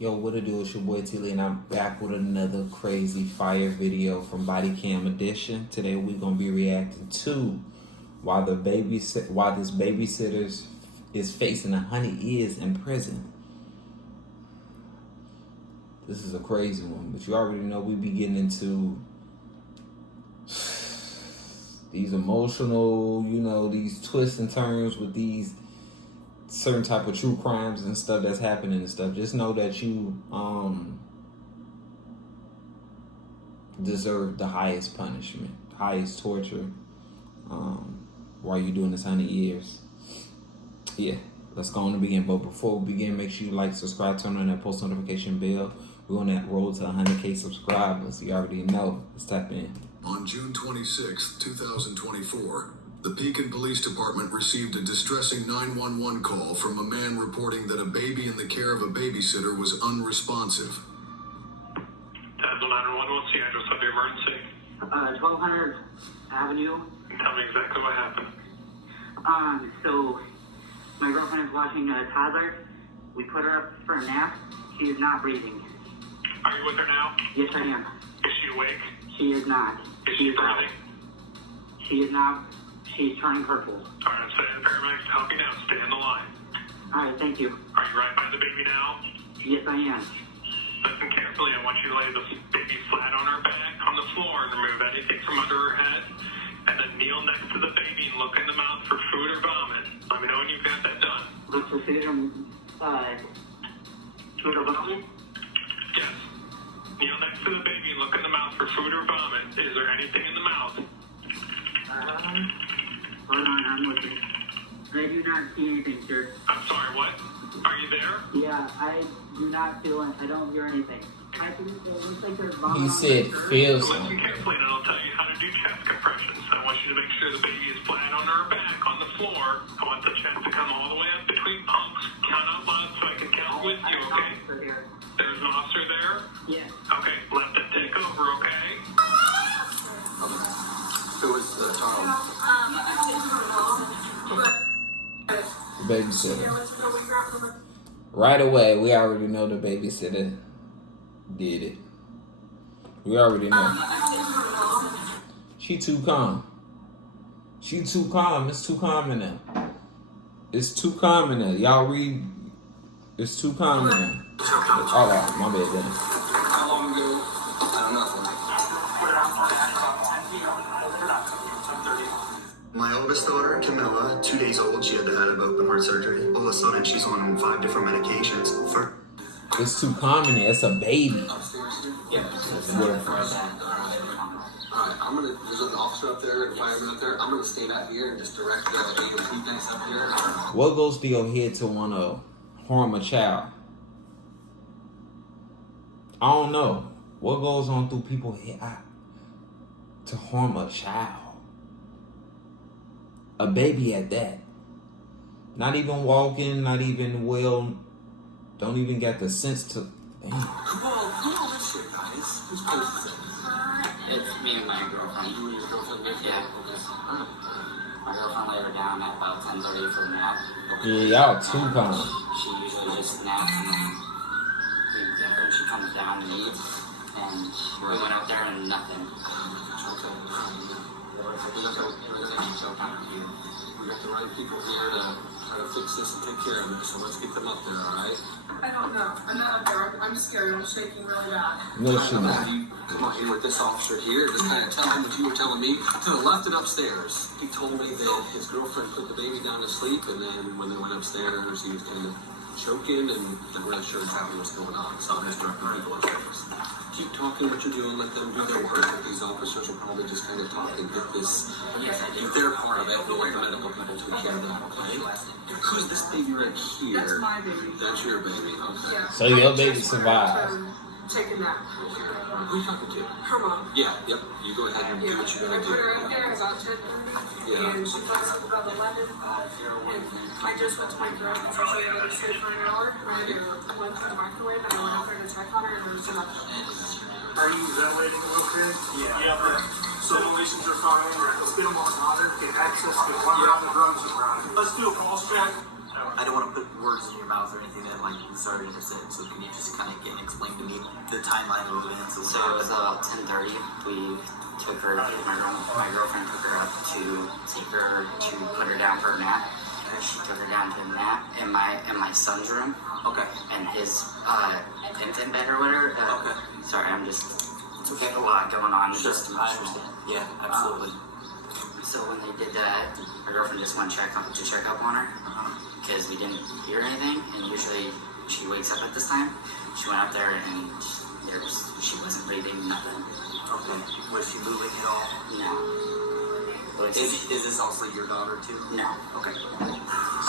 Yo, what it do? It's your boy T-Lee, and I'm back with another crazy fire video from Body Cam Edition. Today we're gonna be reacting to why this babysitter is facing 100 years in prison. This is a crazy one, but you already know we be getting into these emotional, these twists and turns with these certain type of true crimes and stuff that's happening and stuff. Just know that you deserve the highest punishment, highest torture while you're doing this 100 years. Yeah, let's go on to begin. But before we begin, make sure you like, subscribe, turn on that post notification bell. We're on that road to 100K subscribers. You already know. Let's tap in. On June 26, 2024, the Pekin Police Department received a distressing 911 call from a man reporting that a baby in the care of a babysitter was unresponsive. That's 911. What's the address of the emergency? 1200 Avenue. Tell me exactly what happened. So my girlfriend is watching a toddler. We put her up for a nap. She is not breathing. Are you with her now? Yes, I am. Is she awake? She is not. Is she breathing? She is not. She's turning purple. All right, I'm sending the paramedics to help you now. Stay on the line. All right, thank you. Are you right by the baby now? Yes, I am. Listen carefully. I want you to lay the baby flat on her back on the floor and remove anything from under her head. And then kneel next to the baby and look in the mouth for food or vomit. Let me know when you've got that done. Look for food or vomit? Yes. Kneel next to the baby and look in the mouth for food or vomit. Is there anything in the mouth? Hold on, I'm looking. I do not see anything, sir. I'm sorry, what? Are you there? Yeah, I do not feel it. I don't hear anything. I think it looks like there's vomit. He said feels Listen something. carefully and I'll tell you how to do chest compressions. I want you to make sure the baby is flat on her back on the floor. I want the chest to come all the way up between pumps. Count out loud so I can count with you, okay? There's an officer there? Yes. Okay, let them take over, okay? Who was the child? The babysitter. Right away, we already know the babysitter did it. We already know. She too calm. She too calm. It's too calm in there. It's too calm in there. Y'all read. It's too calm in there. All right, my bad, brother. How long ago? I don't know. My oldest daughter, Camilla, 2 days old, she had to have open heart surgery. All of a sudden, she's on 5 different medications. It's too calm in there. It's a baby. Yeah. It's different. Alright, there's an officer up there and a fireman up there. I'm gonna stay back here and just direct the AMT guys up here. What goes through your head to want to harm a child? I don't know. What goes on through people's head to harm a child? A baby at that. Not even walking, not even don't even get the sense to. Damn. Well, you know this shit, guys. Whose place is it? It's me and my girlfriend. You and your girlfriend live here? Yeah. My girlfriend laid her down at about 10:30 for a nap. Yeah, y'all too calm. She usually just naps and then we get her. She comes down and eats. And we went out there and nothing. We got the right people here to try to fix this and take care of it, so let's get them up there, alright? I don't know. I'm not up there. I'm scared. I'm shaking really bad. No, she not. You come on in with this officer here, just kind of tell him what you were telling me. To the left and upstairs, he told me that his girlfriend put the baby down to sleep, and then when they went upstairs, he was kind of choking, and they weren't sure exactly what's going on, so I'm just directing people upstairs. Keep talking what you're doing, let them do their work. These officers will probably just kind of talk and get this, get their part of it, and let the medical people take care of that, okay? Who's this baby right here? That's my baby. That's your baby, okay? Yeah. So your baby survived. Taking that. Who are you talking to? Her mom. Yeah, yep. You go ahead and do what you I gotta put her up do. there about 10:30, Yeah. and she comes up about 11. And I just went to my girl because I was going to stay for an hour. I went to the microwave and I went out there to check on her, and there was nothing. Are you ventilating a little bit? Yeah. So ventilations are fine. Let's get them on water, get access to water on the drugs and run. Let's do a pulse check. I don't want to put words in your mouth or anything that might be sorry to say. So can you just kind of need the timeline of events. So it was about 10:30. We took her, my girlfriend took her up to take her to put her down for a nap. She took her down to a nap in my son's room. Okay. And his infant bed or whatever. Okay. Sorry, I'm just, we have a lot going on. Sure, Just I understand. Yeah, absolutely. So when they did that, my girlfriend just went to check up on her because we didn't hear anything, and usually she wakes up at this time. She went up there and she wasn't breathing, nothing. Okay. Was she moving at all? No. Is this also your daughter too? No. Okay.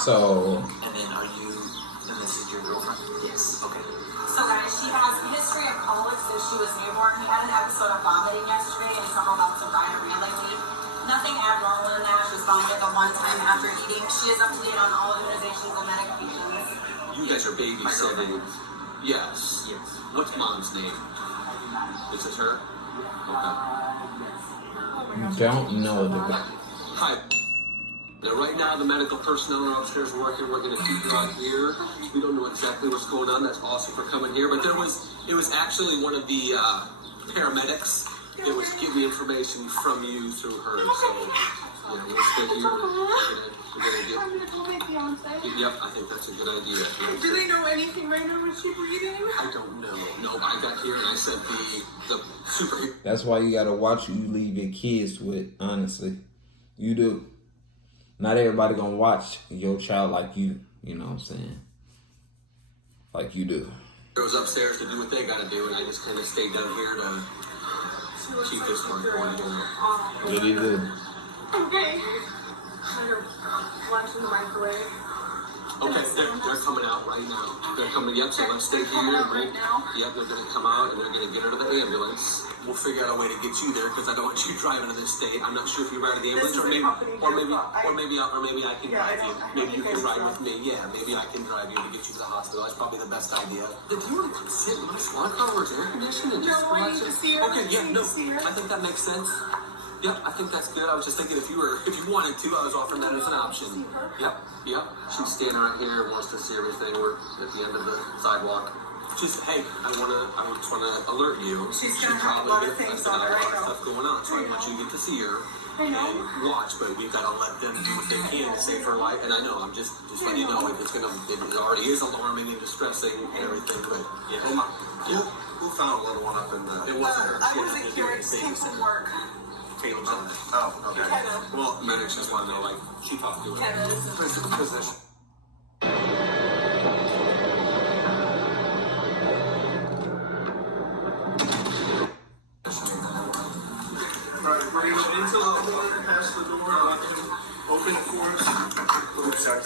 So And this is your girlfriend? Yes. Okay. So guys, she has a history of colic since she was newborn. We had an episode of vomiting yesterday and several bouts of diarrhea lately. Nothing abnormal in that. She was vomiting the one time after eating. She is up to date on all immunizations and medications. You guys are babysitting. Yes. Yes. What's mom's name? Is it her? Okay. don't know the Hi. Now, right now, the medical personnel are upstairs working. We're going to keep you out here. We don't know exactly what's going on. That's awesome for coming here. But it was actually one of the paramedics that was giving information from you through her. So, yeah, we'll stay here. We're I'm gonna call my fiance. Yep, I think that's a good idea. Do they know anything right now? Is she breathing? I don't know. No, I got here and I said the super. That's why you gotta watch who you leave your kids with, honestly. You do. Not everybody gonna watch your child like you know what I'm saying? Like you do. Goes upstairs to do what they gotta do, and I just kind of stayed down here to keep this one going. What do you do? Okay. Her lunch in the microwave. Okay, they're coming out right now. They're coming, yep, so let's stay here. Right now? Yep, they're gonna come out and they're gonna get her to the ambulance. We'll figure out a way to get you there because I don't want you driving to this state. I'm not sure if you're riding the ambulance or maybe I can drive you. Maybe you can ride with me. Yeah, maybe I can drive you to get you to the hospital. That's probably the best idea. Do you want to sit in my squad car where it's air conditioned and just No, I need to see her. Okay, yeah, no, I think that makes sense. Yep, I think that's good. I was just thinking if you wanted to, I was offering that as an option. Yep. She's standing right here, wants to see everything. We're at the end of the sidewalk. Just, hey, I just wanna alert you. She's gonna have a lot of things on her right now. Stuff going on, so I want you to get to see her and watch. But we've got to let them do what they can to save her life. And I know, I'm just letting you know it already is alarming and distressing and everything. But yeah, who found a little one up in the? It wasn't her. I wasn't here. I just came from work. Caleb's on it. Oh, okay. Kevin. Well, medics just want to know, like, she talked to her. Kevin. Position. Alright, we're gonna go into the hallway, past the door, and let them open it for us. Oops, sorry.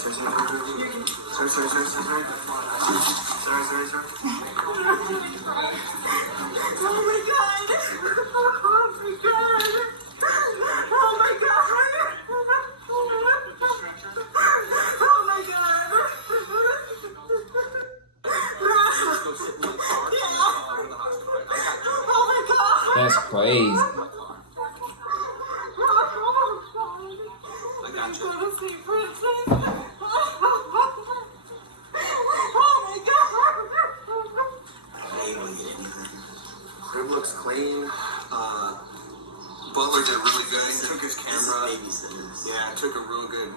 Oh my god! Oh my god! Oh my god! Oh my god! Let's go sit in the car. In the hospital. Oh my god! That's crazy. I got you. Go to see Princess. Oh my god! Crib looks clean. Butler did really good. He took his camera. Yeah, took a real good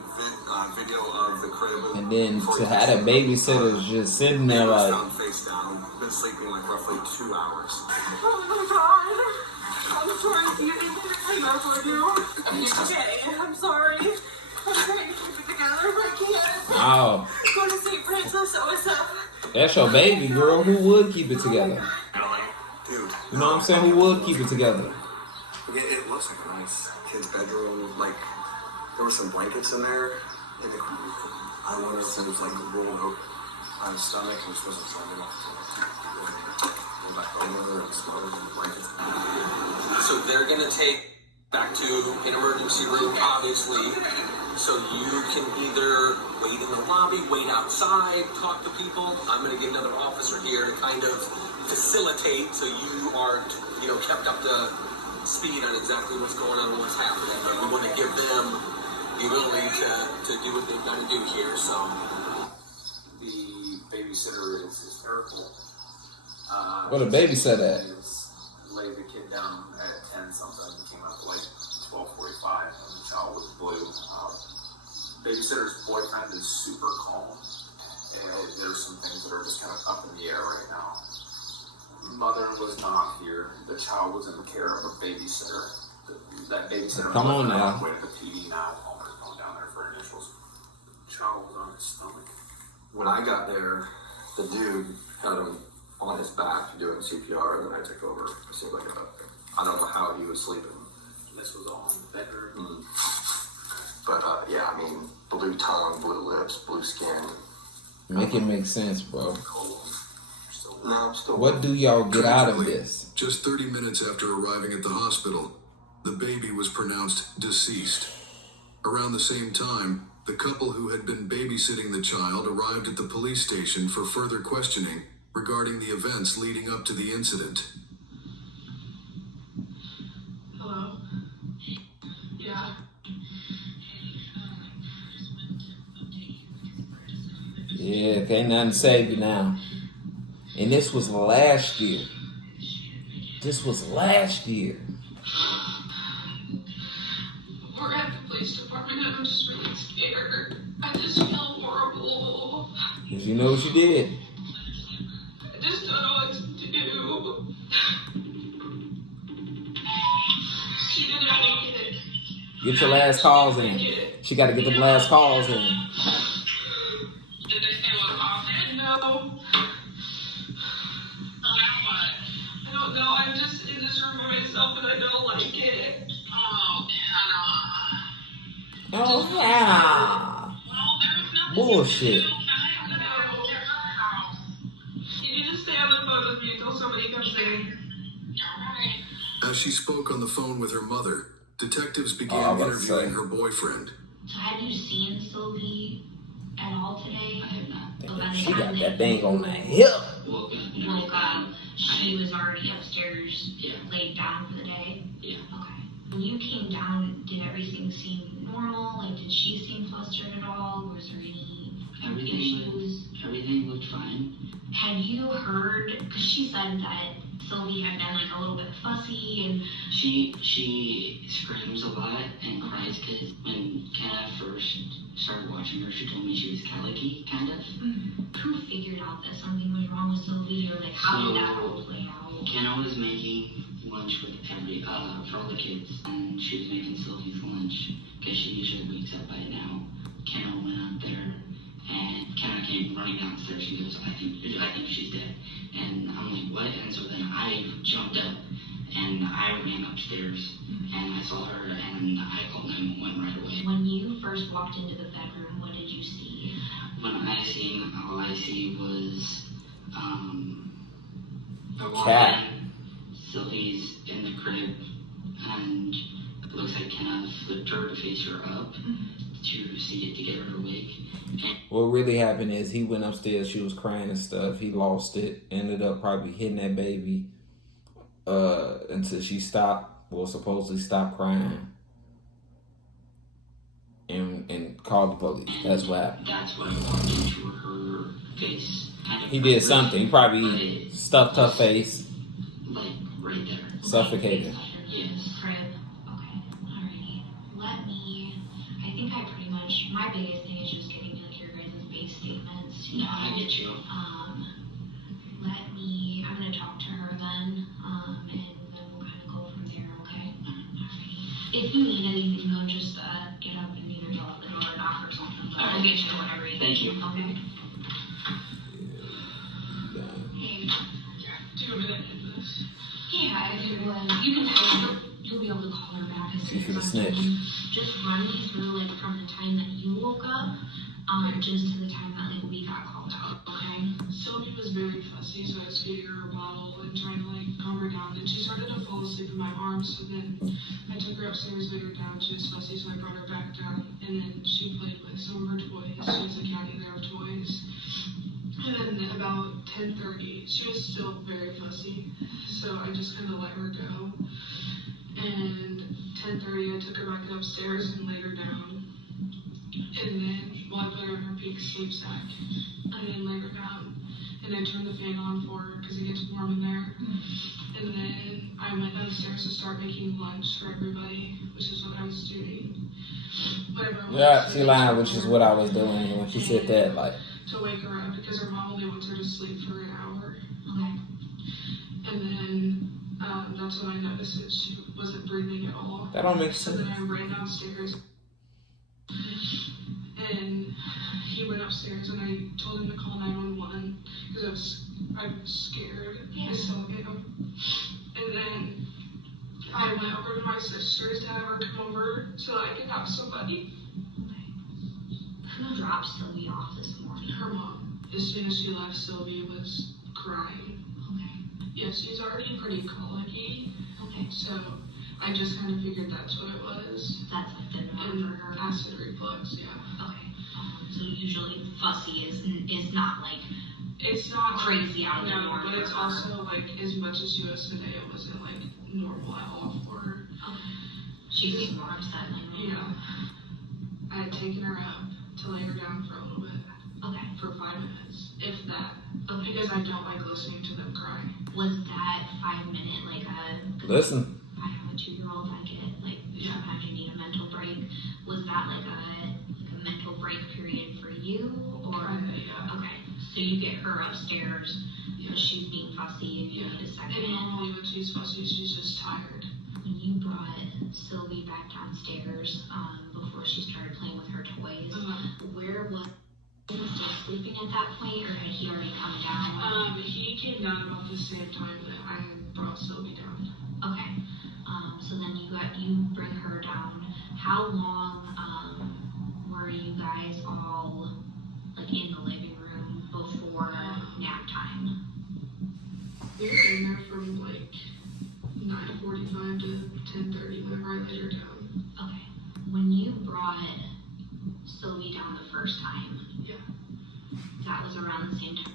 video of the crib. And then to have a babysitter just sitting there like, Found face down. Been sleeping like roughly 2 hours. Oh my god! I'm sorry, do you need me to take over you? Okay, I'm sorry. I'm trying to keep it together, but I can't. oh, Go to see Princess, so what's up? that's your baby girl. Who would keep it together? Dude, You know what I'm saying? Who would keep it together? it looks like a nice kid's bedroom. Like, there were some blankets in there. And I wonder if it was like rolled up on his stomach and was supposed to turn it off. Go back over and smother in the blankets. So they're gonna take back to an emergency room, obviously. So you can either wait in the lobby, wait outside, talk to people. I'm gonna get another officer here to kind of facilitate so you aren't, kept up to speed on exactly what's going on and what's happening. But we want to give them the ability to do what they've got to do here. So the babysitter is hysterical. Where the babysitter at? Laid the kid down at 10 something. Came up like 12:45, and the child was blue. Babysitter's boyfriend is super calm, and there's some things that are just kind of up in the air right now. Mother was not here. The child was in the care of a babysitter. That babysitter. Come on now. Waiting at the PD now. Palmer's going down there for initials. Child was on his stomach. When I got there, the dude had him on his back doing CPR, and then I took over. It seemed like I don't know how he was sleeping. This was all in the bedroom. But yeah, I mean, blue tongue, blue lips, blue skin. Make it make sense, bro. No, still. What do y'all get out of this? Just 30 minutes after arriving at the hospital, the baby was pronounced deceased. Around the same time, the couple who had been babysitting the child arrived at the police station for further questioning regarding the events leading up to the incident. Hello? Yeah. Yeah, ain't nothing to save you now. And this was last year. We're at the police department and I'm just really scared. I just feel horrible. Cause you know what you did. I just don't know what to do. She didn't make it. Get your last calls in. She got to get the last calls in. Did they say what happened? No. I don't know. I'm just in this room by myself and I don't like it. Oh, Hannah. Oh yeah. Well, there's nothing. Bullshit. You need to stay on the phone with me until somebody comes in. As she spoke on the phone with her mother, detectives I began was about to interviewing say. her boyfriend. So have you seen Sylvie at all today? I have not. So by the She got time that thing on the hip. woke up, she was already upstairs, laid down for the day? Yeah. Okay. When you came down, did everything seem normal? Like, did she seem flustered at all? Was there any issues? Everything looked fine. Have you heard, because she said that Sylvie had been like a little bit fussy and She screams a lot and cries because when Kenna first started watching her, she told me she was colicky, kind of. who figured out that something was wrong with Sylvie, or like how did that all play out? Kenna was making lunch with for all the kids, and she was making Sylvie's lunch because she usually wakes up by now. Kenna went out there, and Kenna came running downstairs. She goes, I think she's dead. And I'm like, what? And so then I jumped up and I ran upstairs and I saw her and I called 911 right away. When you first walked into the bedroom, what did you see? When all I see was a Cat. Sylvie's in the crib, and it looks like Kenna flipped her to face her up to see it to get her awake. What really happened is he went upstairs, she was crying and stuff. He lost it, ended up probably hitting that baby until she stopped, well, supposedly stopped crying and called the police. That's what happened. That's what walked into her face. Kind of He did something. He probably stuffed her face, like right there. suffocated. Yes. Crib. Okay. Alrighty. I think I pretty much, my biggest thing is just getting like your guys' base statements. No, I get you. I'm gonna talk to her then, and then we'll kind of go from there, okay? Alrighty. If you need anything though, just get up and either go out the door or knock or something, but I'll get you whatever you Thank need, you. okay? Hey. Do you want me to end this? Yeah, if you would. You can you'll be able to call her back as soon She as finna I'm snitch. done. Just run me through like from the time that you woke up, just to the time that like we got called out, okay? Sylvie was very fussy, so I was feeding her a bottle and trying to like calm her down. And she started to fall asleep in my arms, so then I took her upstairs, laid her down. She was fussy, so I brought her back down. And then she played with some of her toys. She has a caddy there of toys. And then about 10:30, she was still very fussy, so I just kind of let her go. And 10:30, I took her back upstairs and laid her down. And then, I put her in her pink sleep sack. I didn't lay her down, and I turned the fan on for her because it gets warm in there. And then I went downstairs to start making lunch for everybody, which is what I was doing. Yeah, she lied, which is what I was doing when she said that. Like, to wake her up because her mom only wants her to sleep for an hour. Okay. And then that's when I noticed that she wasn't breathing at all. that don't make So sense. then I ran downstairs, and he went upstairs, and I told him to call 911 because I was scared. Yeah. I saw him, and then I went over to my sister's to have her come over so that I could have somebody. Who dropped Sylvie off this morning? Her mom. As soon as she left, Sylvie was crying. Okay. Yeah, she's already pretty colicky, Okay. so I just kind of figured that's what it was. That's like the norm And for her. acid reflux, yeah. Okay. So usually fussy is not like It's not crazy out there. no, but it's also like as much as she was today, it wasn't like normal at all for her. Okay. She's getting more upset than normal. Yeah. I had taken her up to lay her down for a little bit, Okay. for 5 minutes, if that, Okay. because I don't like listening to them cry. Was that 5 minute like a? Listen, I have a 2-year-old. I get it. Like sometimes you need a mental break. Was that like a mental break period for you, or? Yeah. Okay. So you get her upstairs. Yeah. But she's being fussy, and you Yeah. need a second. And normally when she's fussy, she's just tired. When you brought Sylvie back downstairs before she started playing with her toys, where was he still sleeping at that point, or had he already come down? He came down about the same time that I brought Sylvie down. Okay. So then you bring her down. How long were you guys all like in the living room before nap time? We were in there from like 9:45 to 10:30 whenever I laid her down. Okay. When you brought Sylvie down the first time, Yeah. that was around the same time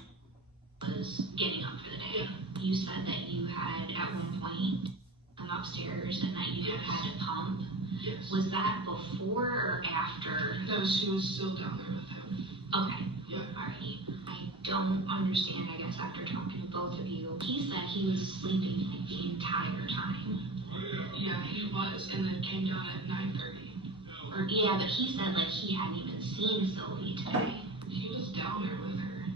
I was getting up for the day. You said that you had at one point come upstairs and that you had a pump. Yes. Was that before or after? No, she was still down there with him. Okay. Yeah. Alrighty. I don't understand, I guess, after talking to both of you. He said he was sleeping like the entire time. Yeah, he was, and then came down at 9:30. Or yeah, but he said like he hadn't even seen Sylvie today. He was down there with her.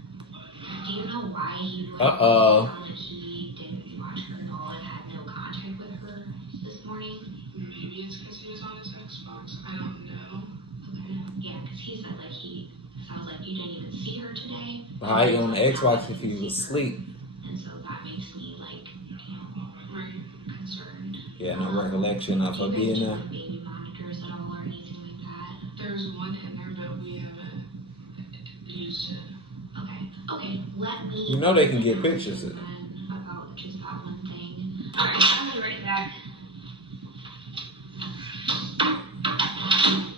Do you know why he would Uh-oh. like he didn't watch her at all and had no contact with her this morning? Maybe it's because he was on his Xbox. I don't know. Okay. Yeah, because he said like sounds like you didn't even see her today. how you on the Xbox if you was asleep? And so that makes me like, Right. concerned. Yeah, no recollection of her Do you being guys do, there. like, baby monitors at all or anything like that? There's one in there, but we haven't used it. Okay, let me. You know they can get pictures of it. About just that one thing. Alright, I'm gonna write that.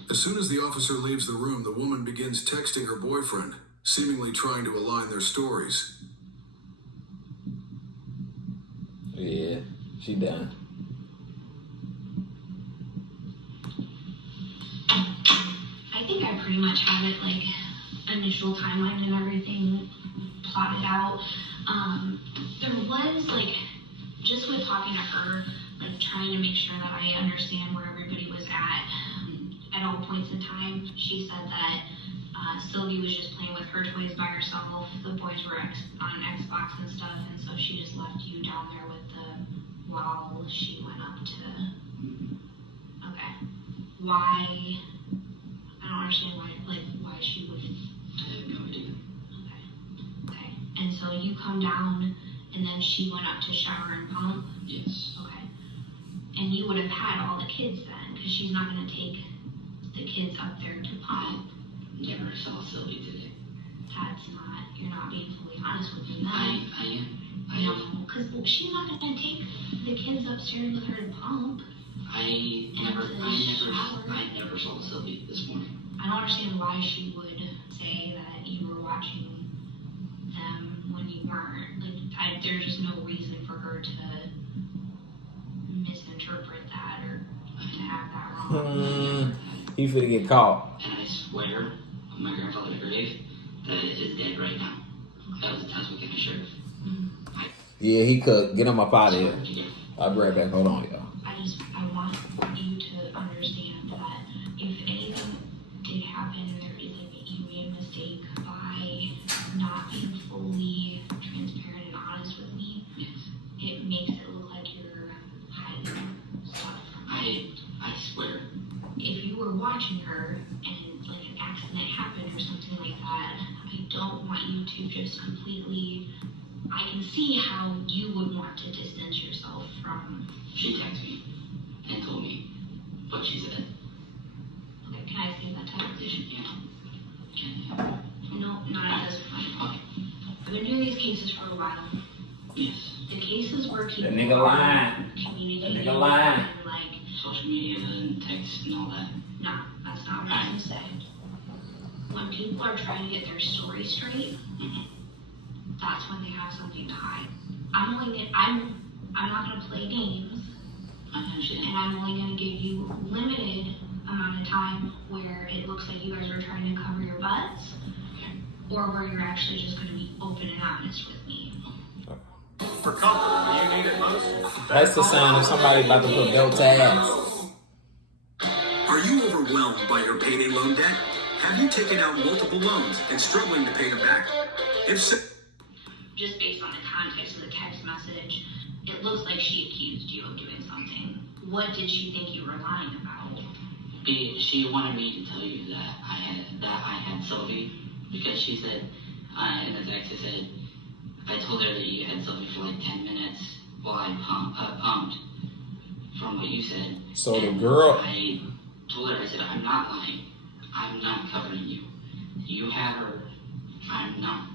As soon as the officer leaves the room, the woman begins texting her boyfriend, seemingly trying to align their stories. Yeah, she done. I think I pretty much have it like initial timeline and everything plotted out. There was like just with talking to her, like trying to make sure that I understand where everybody was at all points in time. She said that Sylvie was just playing with her toys by herself. The boys were on Xbox and stuff, and so she just left you down there with them while she went up to. Okay. Why? I don't understand why she would. I have no idea. Okay. And so you come down, and then she went up to shower and pump. Yes. Okay. And you would have had all the kids then, because she's not going to take the kids up there to pump. Never saw Sylvie today. That's not. You're not being fully honest with me. I am. I know, because she's not going to take the kids upstairs with her to pump. I never saw Sylvie this morning. I don't understand why she would say that you were watching them when you weren't. Like, there's just no reason for her to misinterpret that or to have that wrong. He finna get caught. And I swear on my grandfather's grave is dead right now. That's what we can assure. Yeah, he could. Get him up out of here. I'll be right back. Hold on, y'all. I want you to understand that if anything did happen or there is you made a mistake by not being fully transparent and honest with me, it makes it look like you're hiding stuff from me. I swear. If you were watching her and like an accident happened or something like that, I don't want you to just completely. I can see how you would want to distance yourself from. She texted me and told me what she said. Okay, can I see that text? Yeah. No, not at this point. Okay. I've been doing these cases for a while. Yes. The cases where people That nigga lying. communicating That nigga lying. and like, Social media and text and all that. no, that's not what I'm saying. When people are trying to get their story straight, that's when they have something to hide. I'm not gonna play games. I understand. And I'm only going to give you limited amount of time where it looks like you guys are trying to cover your butts, or where you're actually just going to be open and honest with me. For comfort, when you need it most. That's the sound of somebody about to put belt to ass. Are you overwhelmed by your payday loan debt? Have you taken out multiple loans and struggling to pay them back? If so, Just based on the context of the text message, it looks like she accused you of doing something. What did she think you were lying about? She wanted me to tell you that I had Sylvie, because she said in the text it said I told her that you had Sylvie for like 10 minutes while I pumped from what you said. So the girl, I told her, I said, I'm not lying. I'm not covering you. You had her. I'm not.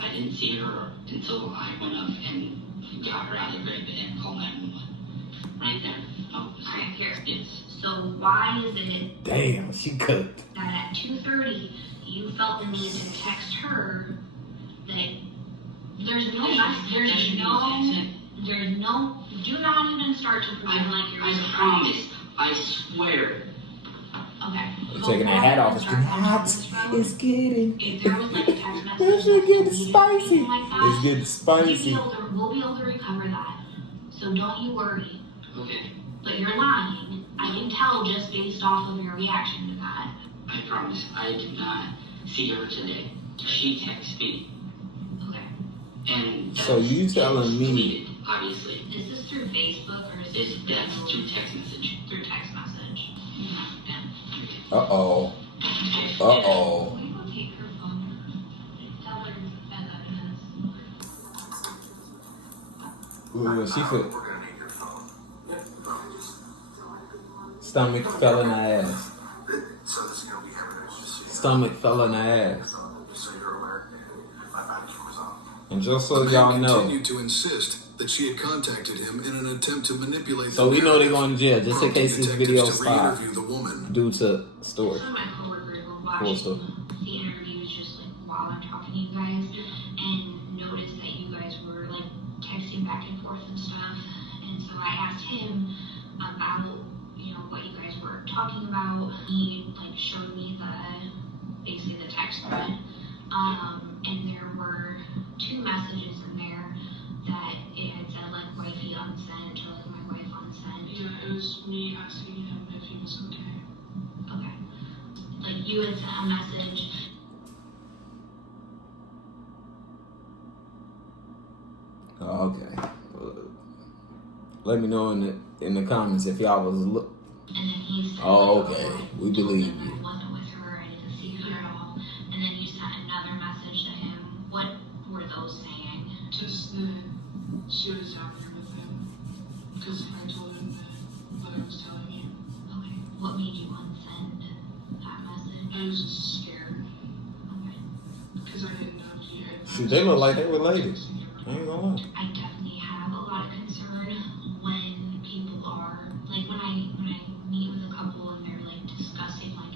I didn't see her until I went up and got her out of the grave and called 911. Right there. Oh, Right here. Yes. So why is it damn, she cooked. that at 2:30 you felt the need to text her that there's no, do not even start to pretend like you're I promise. I swear. Okay. They're taking their hat off. It's getting hot. It's getting. If there was like a text message, This shit getting something spicy. like that, It's getting spicy. we'll be able to recover that. So don't you worry. Okay. But you're lying. I can tell just based off of your reaction to that. I promise. I did not see her today. She texted me. Okay. And So you telling me? Deleted, obviously. Is this through Facebook or is this That's through text message. through text message? Yeah. Uh-oh. Uh-oh. Will you go take her phone? Tell her as evidence. Ooh, she feel. We're gonna need your phone. Stomach fell in her ass. So this is gonna be evidence, just so you know. Stomach fell in her ass. Just so you're aware, my bad was on. And just so The y'all man know, continued to insist that she had contacted him in an attempt to manipulate so the we know they're narrative, going to jail, just in prompting case this detectives video to stops re-interview the woman. due to story. Some of my coworkers were Cool watching stuff. the interviews just like while I'm talking to you guys and noticed that you guys were like texting back and forth and stuff. And so I asked him about, you know, what you guys were talking about. He like showed me basically the text thread. And there were 2 messages in there that it had said like wifey unsent or like my wife unsent. Yeah, it was me asking him if he was okay. Okay. Like you had sent a message. Oh, okay. Let me know in the comments if y'all was look. And then he said, Oh, okay. We believe I you. wasn't with her, I didn't see her at all. And then you sent another message to him. What were those saying? Just that she was down here with him. Because I told him that what I was telling you. Okay. What made you unsend that message? I was just scared. Okay. Because I didn't know if he had. Shoot, they look like they related. I ain't gonna lie. I definitely have a lot of concern when people are like when I meet with a couple and they're like discussing like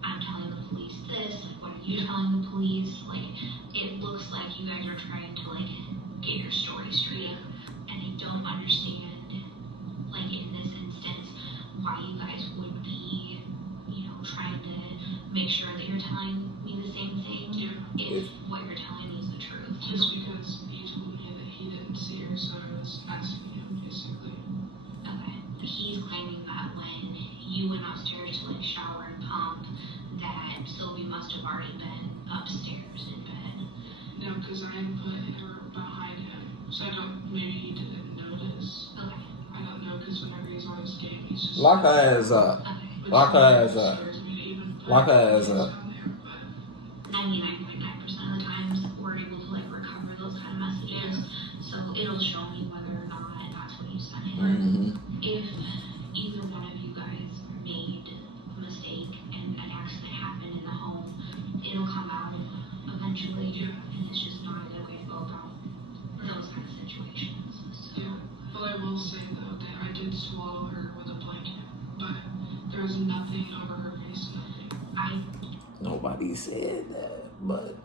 I'm telling the police this, like what are you telling the police? Like it looks like you guys are trying to like get your story straight, and I don't understand like in this instance why you guys would be, you know, trying to make sure that you're telling me the same thing. Yeah. If So maybe he didn't notice. Okay. I don't know, because whenever he's on his game, he's just... Lock her ass up. Lock her ass up. Lock her ass up. 99.9% of the times, we're able to like recover those kind of messages. So it'll show me whether or not that's what you sent him. If either one of you guys made a mistake and an accident happened in the home, it'll come out eventually. And it's just not a good way to go about those kind of situations. So. Yeah. Well, I will say though that I did swallow her with a blanket, but there was nothing over her face, nothing. Nobody said that, but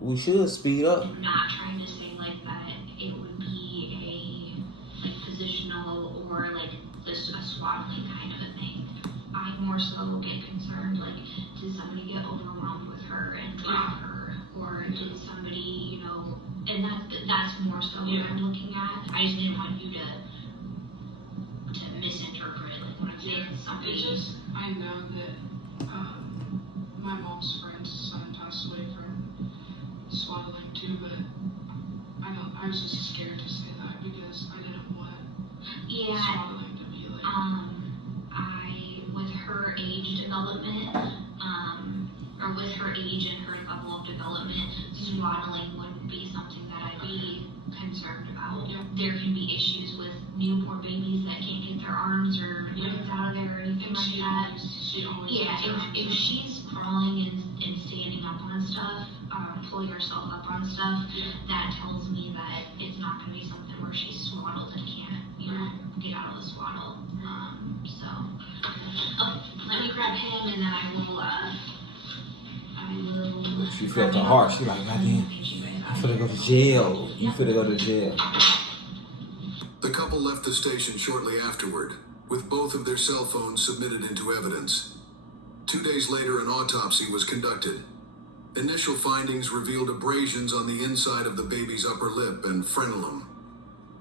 we should speed up. I'm not trying to say like that it would be a like positional or like this a swaddling kind of a thing. I more so get concerned like, did somebody get overwhelmed with her and drop her, or did somebody, you know, and that's more so what I'm looking at. I just didn't want you to misinterpret like when I'm saying something. It's just, I know that my mom's friend's son passed away from swaddling too, but I was just scared to say that because I didn't want swaddling to be like... with her age development, or with her age and her level of development, swaddling wouldn't be something that I'd be concerned about. Yeah. There can be issues with newborn babies that can't get their arms or legs out of there or anything like that. If she's crawling and standing up on stuff, pulling herself up on stuff, that tells me that it's not going to be something where she's swaddled and can't, you know, get out of the swaddle. Let me grab him and then I will. She felt her heart. She like, goddamn, I'm finna go to jail. You finna go to jail. The couple left the station shortly afterward, with both of their cell phones submitted into evidence. 2 days later, an autopsy was conducted. Initial findings revealed abrasions on the inside of the baby's upper lip and frenulum.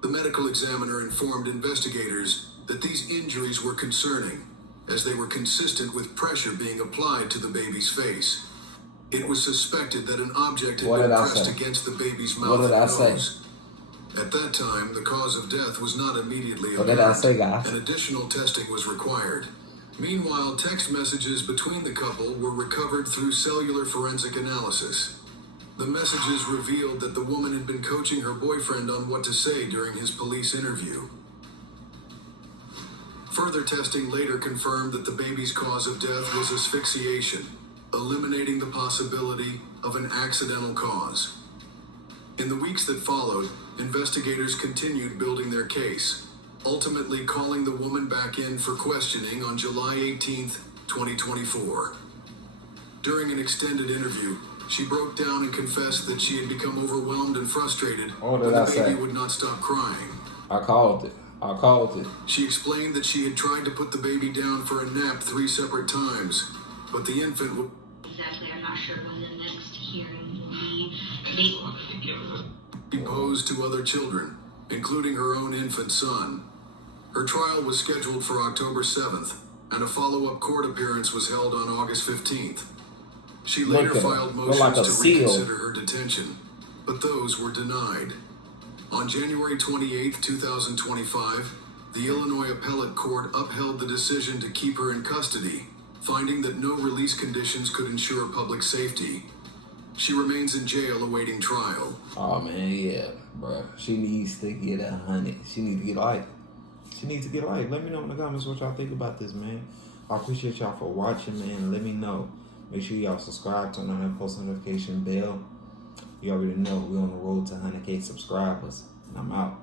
The medical examiner informed investigators that these injuries were concerning, as they were consistent with pressure being applied to the baby's face. It was suspected that an object had been pressed against the baby's mouth and nose. At that time, the cause of death was not immediately apparent, and additional testing was required. Meanwhile, text messages between the couple were recovered through cellular forensic analysis. The messages revealed that the woman had been coaching her boyfriend on what to say during his police interview. Further testing later confirmed that the baby's cause of death was asphyxiation, eliminating the possibility of an accidental cause. In the weeks that followed, investigators continued building their case, ultimately calling the woman back in for questioning on July 18th, 2024. During an extended interview, she broke down and confessed that she had become overwhelmed and frustrated when the baby would not stop crying. I called it. She explained that she had tried to put the baby down for a nap 3 separate times, but the infant would... Exactly, I'm not sure when the next hearing will be. She posed to other children, including her own infant son. Her trial was scheduled for October 7th, and a follow-up court appearance was held on August 15th. She later filed motions to reconsider her detention, but those were denied. On January 28, 2025, the Illinois Appellate Court upheld the decision to keep her in custody, finding that no release conditions could ensure public safety. She remains in jail awaiting trial. Oh man, yeah, bro. She needs to get 100. She needs to get life. Let me know in the comments what y'all think about this, man. I appreciate y'all for watching, man. Let me know. Make sure y'all subscribe, turn on that post notification bell. You already know we're on the road to 100K subscribers. And I'm out.